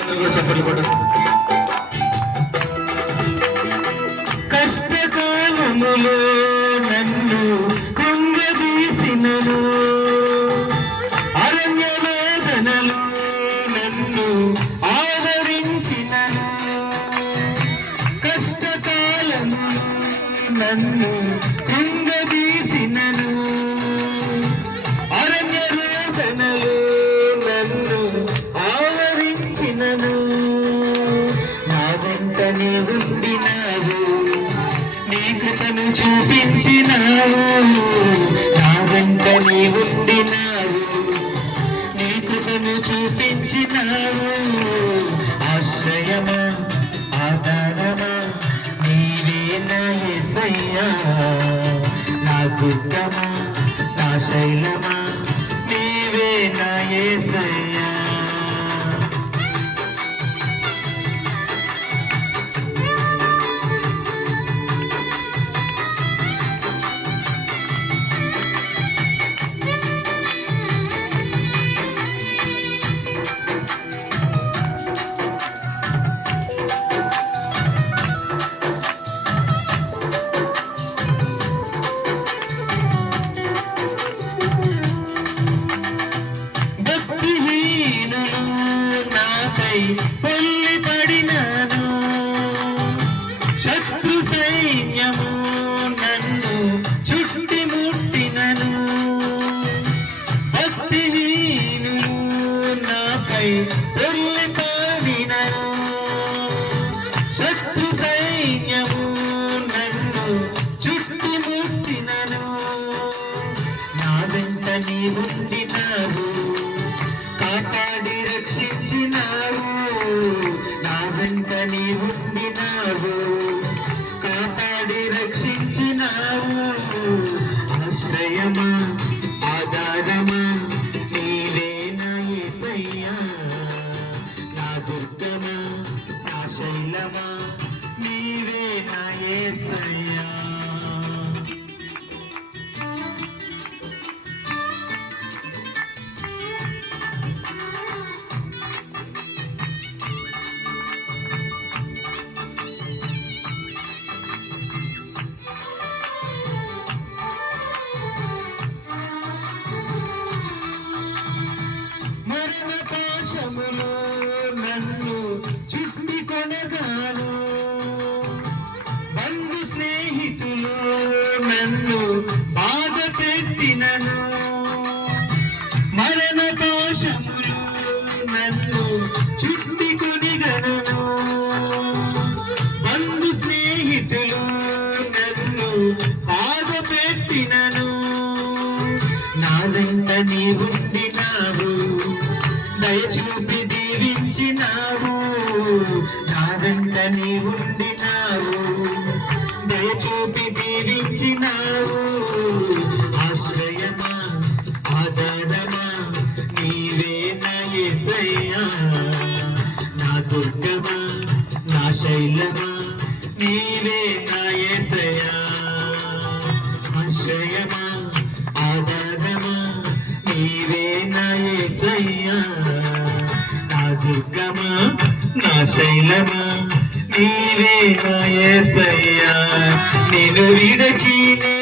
అందరూ కూడా చెప్పండి కూడా కష్టకాలములో నన్ను కుంగదీసినను. అరణ్యవేదనలు నన్ను ఆవరించినను కష్టకాలములో నన్ను కుంగదీ కృపను చూపించినావు. నా వెంట నీ ఉండినావు. నీ కృపను చూపించినావు. ఆశ్రయమా ఆధారమా నీవే నా యేసయ్యా నా దుర్గమా నా శైలమా నీవే నా యేసయ్యా పొల్లి పడినాను. శత్రు సైన్యము నన్ను చుట్టి ముట్టినను. భక్తిహీనులు నాపై పొల్లి పడినను. శత్రు సైన్యము నన్ను చుట్టి ముట్టినను. నా వెంట నీ ఉండినావు కాపాడి రక్షించినావు. నా వెంట నీ ఉండినావు కాపాడి రక్షించినావు. ఆశ్రయమా ఆధారమా నీవే నా ఏసయ్యా. నా దుర్గమా నా శైలమా నీవే నా ఏసయ్యా. బంధు స్నేహితులు నన్ను బాధ పెట్టినను మరణ పాశములు నన్ను చుట్టుకుని కొనిగనను బంధు స్నేహితులు నన్ను బాధ పెట్టినను నాదంట వెంట నీ ఉండినావు. దయచూపి దీవించినావు. నా వెంట నీ ఉండినావు. దయచూపి దీవించినావు. ఆశ్రయమా ఆధారమా నీవే నా నా దుర్గమా నా శైలమా నీవే నా ఆశ్రయమా ఆధారమా నీవే నా నా దుర్గమా నా శైలమా నీవే నా ఏసయ్యా. నేను విడచి నే